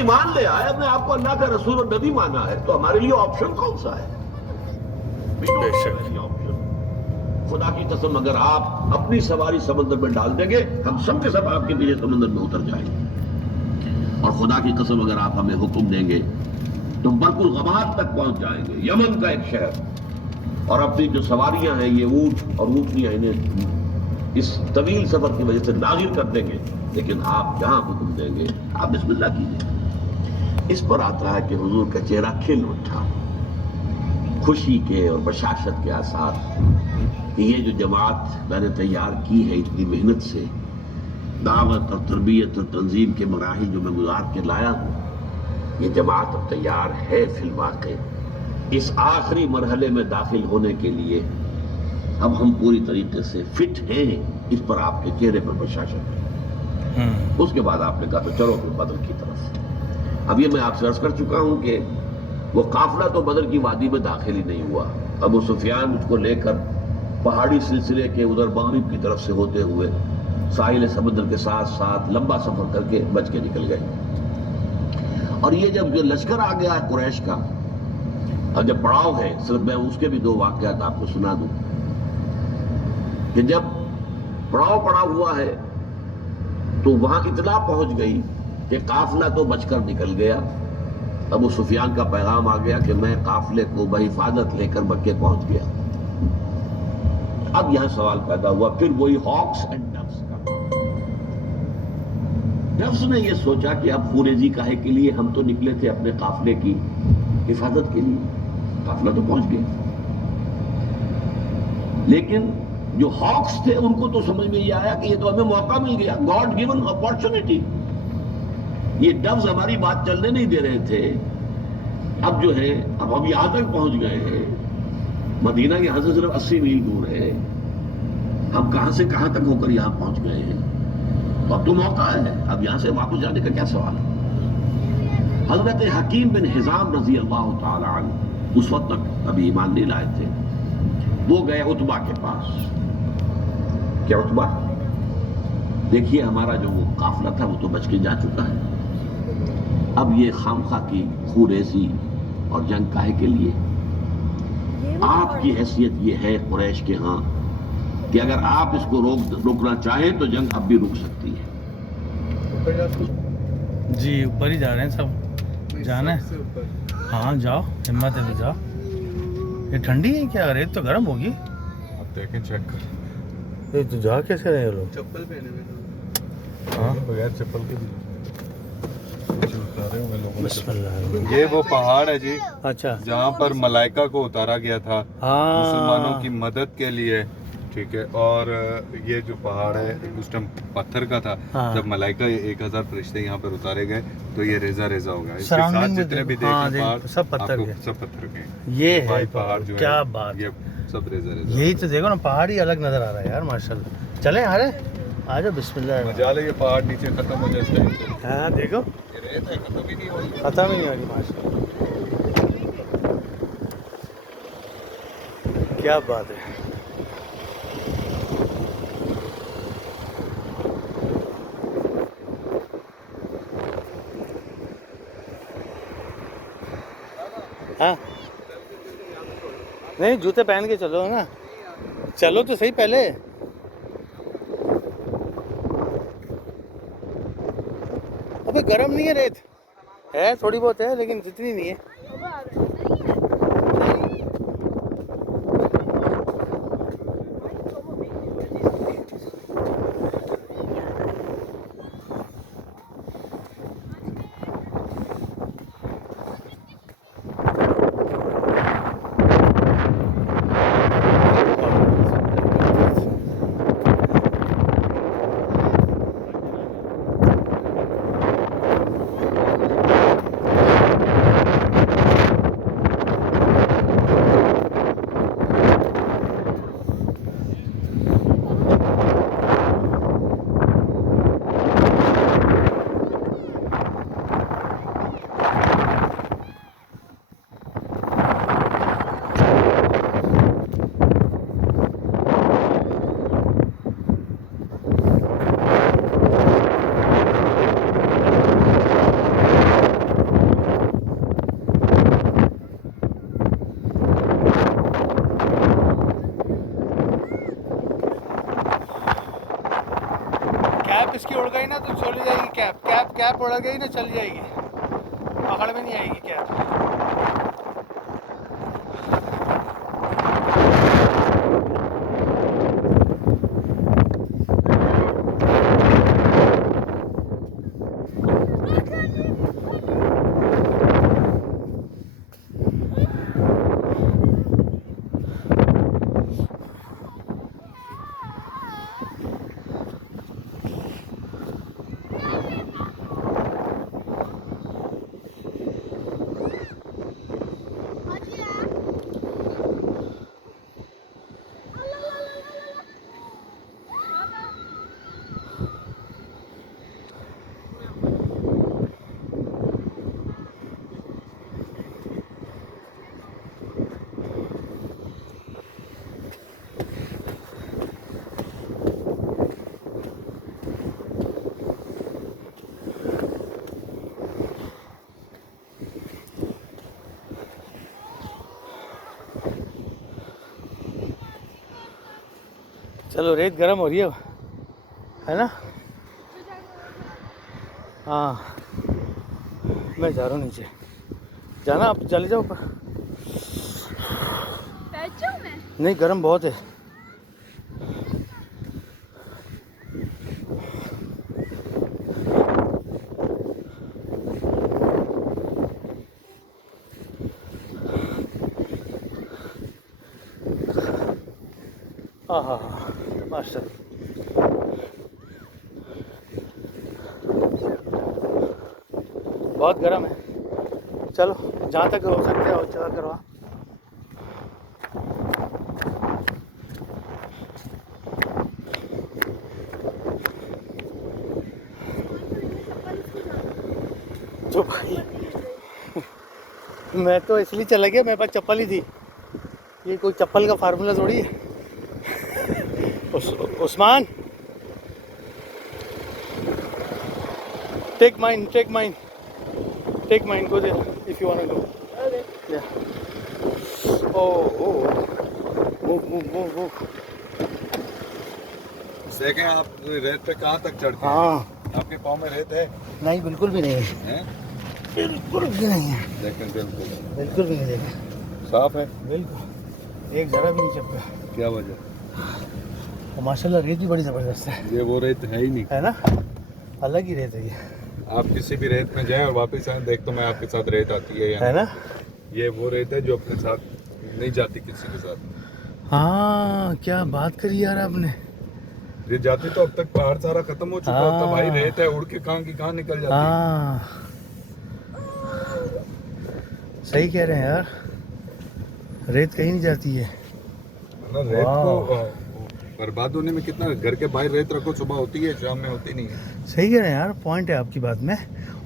ईमान ले आए, अपने आपको अल्लाह का रसूल और नबी माना है, तो हमारे लिए ऑप्शन कौन सा है? ऑप्शन। खुदा की कसम, अगर आप अपनी सवारी समंदर में डाल देंगे, हम सब के सब आपके पीछे समंदर में उतर जाएंगे। और खुदा की कसम, अगर आप हमें हुक्म देंगे तो बरकुल गमात तक पहुंच जाएंगे, यमन का एक शहर, और अपनी जो सवारियां हैं, ये ऊंट और ऊंटनियां, इन्हें इस तवील सफर की वजह से नागिर कर देंगे। लेकिन आप जहां हुक्म देंगे, आप बिस्मिल्लाह कीजिए। इस पर आता है कि हुजूर का चेहरा खिल उठा, खुशी के और बशाशत के आसार कि ये जो जमात मैंने तैयार की है इतनी मेहनत से, दावत और तरबियत और तंजीम के मराहिल जो मैं गुजार के लाया हूं, ये जमात अब तैयार है फिलवाक़े इस आखिरी मरहले में दाखिल होने के लिए। अब हम पूरी तरीके से फिट हैं। इस पर आपके चेहरे पर बशाशत है। उसके बाद आपने कहा तो चलो फिर बदर की तरफ। अब ये मैं आपसे अर्ज कर चुका हूं कि वो काफिला तो बदर की वादी में दाखिल ही नहीं हुआ। अबू सुफियान उसको लेकर पहाड़ी सिलसिले के उधर मगरिब की तरफ से होते हुए साहिल समुद्र के साथ साथ लंबा सफर करके बच के निकल गए। और ये जब जो लश्कर आ गया कुरैश का, और जब पड़ाव है, सिर्फ मैं उसके भी दो वाकयात आपको सुना दूं कि जब पड़ाव पड़ा हुआ है तो वहां इतला पहुंच गई कि काफिला तो बचकर निकल गया। अबू सुफियान का पैगाम आ गया कि मैं काफिले को बहिफाजत लेकर मक्के पहुंच गया। अब यहां सवाल पैदा हुआ फिर वही हॉक्स एंड डव्स का। डव्स ने यह सोचा कि अब खुरेजी काहे के लिए, हम तो निकले थे अपने काफिले की हिफाजत के लिए, काफिला तो पहुंच गया। लेकिन जो हॉक्स थे उनको तो समझ में ये आया कि ये तो हमें मौका मिल गया, गॉड गिवन अपॉर्चुनिटी। ये डव्स हमारी बात चलने नहीं दे रहे थे। अब जो है, अब हम यहां तक पहुंच गए हैं, मदीना यहां से सिर्फ 80 मील दूर है, हम कहां से कहां तक होकर यहां पहुंच गए हैं, तो अब तो मौका है, अब यहां से वापस जाने का क्या सवाल है। हजरत हकीम बिन हिजाम रजी अल्लाह तआला अन्हु उस वक्त तक अभी ईमान नहीं लाए थे। वो गए उतबा के पास। क्या उतबा, देखिए हमारा जो वो काफिला था वो तो बच के जा चुका है, अब ये खामखा की खूरेजी और जंग काहे के लिए। आपकी हैसियत ये है कुरैश के यहाँ कि अगर आप इसको रोकना चाहें तो जंग अब भी रुक सकती है। जी ऊपर ही जा रहे हैं सब, जाना है। हाँ जाओ, हिम्मत है तो जाओ। ये ठंडी है क्या? रेत तो गर्म होगी। आप देखें, चेक कर। ये तो जा कैसे रहे लोग? चप्पल पहने हुए। हाँ, बगैर चप्पल के उतारे हुए लोगों बिस्मिल्लाह। ये वो पहाड़ है जी, अच्छा, जहाँ पर मलाइका को उतारा गया था मुसलमानों की हाँ मदद के लिए। ठीक है, और ये जो पहाड़ है उस टाइम पत्थर का था। हाँ। जब मलाइका 1000 फरिश्ते यहाँ पर उतारे गए तो ये रेजा रेजा हो गया। इसके Surrounding साथ में जितने भी देखो, हाँ, देखें पहाड़ सब पत्थर आपको के। सब पत्थर के। ये भाई है पहाड़ जो क्या है बात। ये सब रेजा रेजा। यही तो देखो ना, पहाड़ ही अलग नजर आ रहा है यार, माशाल्लाह। चलें, आ रहे आ जाओ, बिस्मिल्लाह। मजा ले, ये पहाड़ नीचे खत्म हो जाए इस टाइम से। हाँ देखो, ये रेत है, खत्म ही नहीं हो रही। पता भी नहीं हो रही, माशाल्लाह, क्या बात है। हाँ नहीं, जूते पहन के चलो ना, चलो तो सही पहले। अबे गर्म नहीं है रेत, है थोड़ी बहुत है लेकिन जितनी नहीं है। पड़ गई ना चल जाएगी, पकड़ में नहीं आएगी क्या। चलो रेत गर्म हो रही है अब, है ना। हाँ मैं जा रहा हूँ नीचे, जाना आप चले जाओ ऊपर। नहीं गर्म बहुत है। हाँ हाँ हाँ माशाल्लाह। बहुत गर्म है। चलो जहाँ तक हो सकते हो चला करवा। जो भाई मैं तो इसलिए चला गया, मेरे पास चप्पल ही थी। ये कोई चप्पल का फार्मूला थोड़ी है। Usman take mine go there if you want to go. Okay. Yeah. Oh move. देखें आप रेत पे कहाँ तक चढ़ते हैं? हाँ आपके पाँव में रेत है? नहीं बिल्कुल भी नहीं है, हैं? बिल्कुल भी नहीं है, देखें बिल्कुल भी नहीं। देखें साफ है बिल्कुल, एक जरा भी नहीं चपका। क्या वजह? और माशाल्लाह रेत भी बड़ी ज़बरदस्त है। ये वो रेत है ही नहीं, है ना, अलग ही रेत है ये। आप किसी भी रेत में जाएं और वापस आए देख तो मैं आपके साथ रेत आती है या है ना। ये वो रेत है जो अपने साथ नहीं जाती किसी के साथ। हाँ क्या बात करी यार आपने। ये जाती तो अब तक पहाड़ सारा खत्म हो चुका होता भाई, रेत है उड़ के कहाँ की कहाँ निकल जाती है। हाँ सही कह रहे हैं यार, रेत कहीं नहीं जाती है ना। रेत को बर्बाद होने में कितना, घर के बाहर रेत रखो सुबह होती है शाम में होती नहीं है। सही कह रहे हैं यार, पॉइंट है आपकी बात में।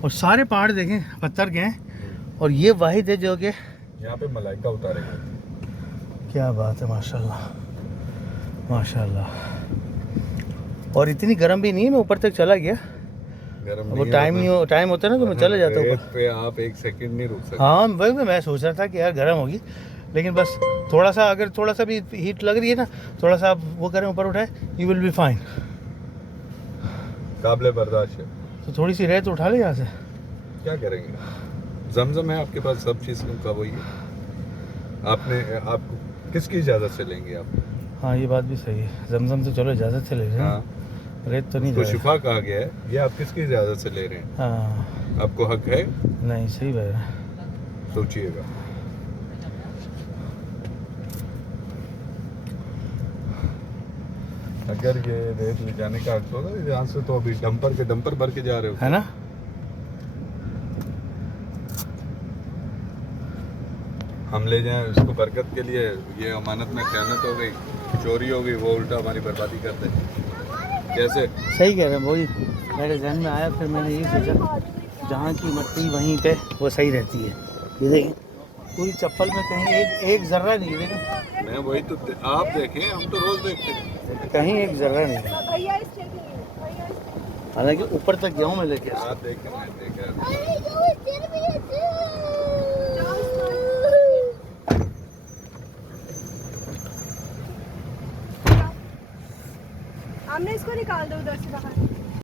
और सारे पहाड़ देखें पत्थर के हैं और ये वाहिद है जो कि यहाँ पे मलाइका उतारेगा। क्या बात है माशाल्लाह माशाल्लाह। और इतनी गर्म भी नहीं है, मैं ऊपर तक चला गया। गरम वो टाइम नहीं टाइम होता है ना तो मैं चले जाता हूँ रेत पे आप एक सेकंड नहीं रुक सकते। हाँ वही मैं सोच रहा था कि यार गर्म होगी, लेकिन बस थोड़ा सा अगर थोड़ा सा भी हीट लग रही है ना, थोड़ा सा आप वो करें ऊपर उठाए, यू विल बी फाइन। काबिल बर्दाश्त है। तो थोड़ी सी रेत उठा ले यहाँ से। क्या करेंगे, जमजम है आपके पास, सब चीज़ का वही है। आपको किसकी इजाज़त से लेंगे आप? हाँ ये बात भी सही है, जमजम तो चलो इजाज़त से ले रहे हैं। हाँ रेत तो नहीं तो जा रही। शिफा कहा गया है, ये आप किसकी इजाज़त से ले रहे हैं? हाँ आपको हक है? नहीं सही बात है। सोचिएगा। अगर ये रेत ले जाने का हक होगा यहाँ से तो अभी डंपर भर के जा रहे हो, है ना। हम ले जाएं उसको बरकत के लिए, ये अमानत में खयानत हो गई, चोरी हो गई, वो उल्टा हमारी बर्बादी कर दे। कैसे? सही कह रहे हैं वही मेरे जहन में आया, फिर मैंने यही सोचा जहाँ की मट्टी वहीं पे वो सही रहती है। ये देखें पूरी चप्पल में कहीं एक जर्रा नहीं है। देखें मैं वही तो आप देखें, हम तो रोज देखते हैं, कहीं एक जर्रा नहीं है। हालांकि ऊपर तक गया हूँ मैं लेके। आप देखें मैं देखा। हमने इसको निकाल दो उधर से बाहर।